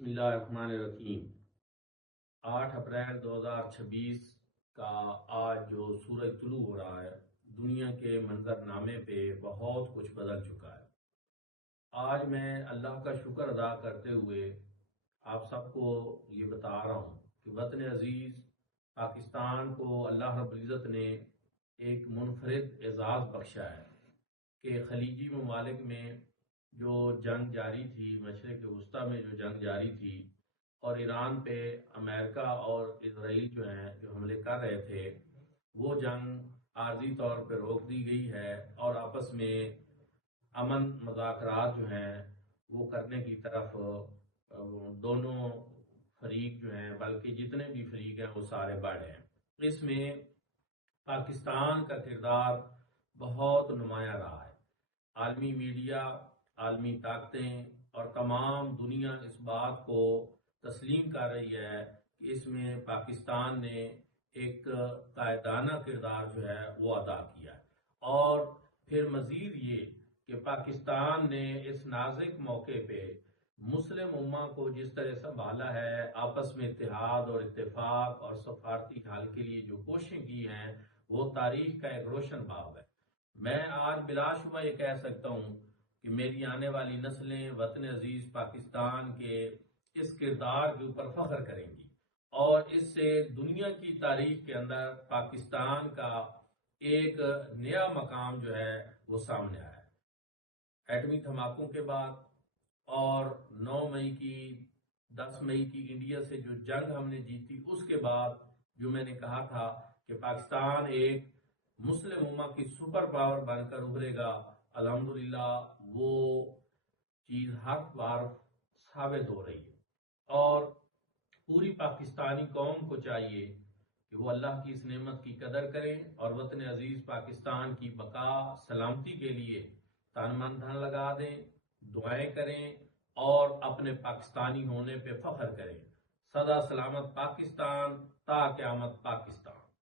بسم اللہ الرحمن الرحیم۔ 8 اپریل 2026 کا آج جو سورج طلوع ہو رہا ہے، دنیا کے منظر نامے پہ بہت کچھ بدل چکا ہے۔ آج میں اللہ کا شکر ادا کرتے ہوئے آپ سب کو یہ بتا رہا ہوں کہ وطن عزیز پاکستان کو اللہ رب العزت نے ایک منفرد اعزاز بخشا ہے کہ خلیجی ممالک میں جو جنگ جاری تھی، مشرق وسطیٰ میں جو جنگ جاری تھی اور ایران پہ امریکہ اور اسرائیل جو حملے کر رہے تھے، وہ جنگ عارضی طور پہ روک دی گئی ہے اور آپس میں امن مذاکرات وہ کرنے کی طرف دونوں فریق بلکہ جتنے بھی فریق ہیں وہ سارے بڑھے ہیں۔ اس میں پاکستان کا کردار بہت نمایاں رہا ہے۔ عالمی میڈیا، عالمی طاقتیں اور تمام دنیا اس بات کو تسلیم کر رہی ہے کہ اس میں پاکستان نے ایک قائدانہ کردار وہ ادا کیا ہے، اور پھر مزید یہ کہ پاکستان نے اس نازک موقع پہ مسلم امہ کو جس طرح سنبھالا ہے، آپس میں اتحاد اور اتفاق اور سفارتی حل کے لیے جو کوششیں کی ہیں، وہ تاریخ کا ایک روشن باب ہے۔ میں آج بلا شبہ یہ کہہ سکتا ہوں کہ میری آنے والی نسلیں وطن عزیز پاکستان کے اس کردار کے اوپر فخر کریں گی، اور اس سے دنیا کی تاریخ کے اندر پاکستان کا ایک نیا مقام وہ سامنے آیا ہے۔ ایٹمی دھماکوں کے بعد اور 9 مئی کی 10 مئی کی انڈیا سے جو جنگ ہم نے جیتی، اس کے بعد جو میں نے کہا تھا کہ پاکستان ایک مسلم امہ کی سپر پاور بن کر ابھرے گا، الحمدللہ وہ چیز ہر بار ثابت ہو رہی ہے، اور پوری پاکستانی قوم کو چاہیے کہ وہ اللہ کی اس نعمت کی قدر کریں اور وطن عزیز پاکستان کی بقا سلامتی کے لیے تن من دھن لگا دیں، دعائیں کریں اور اپنے پاکستانی ہونے پہ فخر کریں۔ سدا سلامت پاکستان، تا قیامت پاکستان۔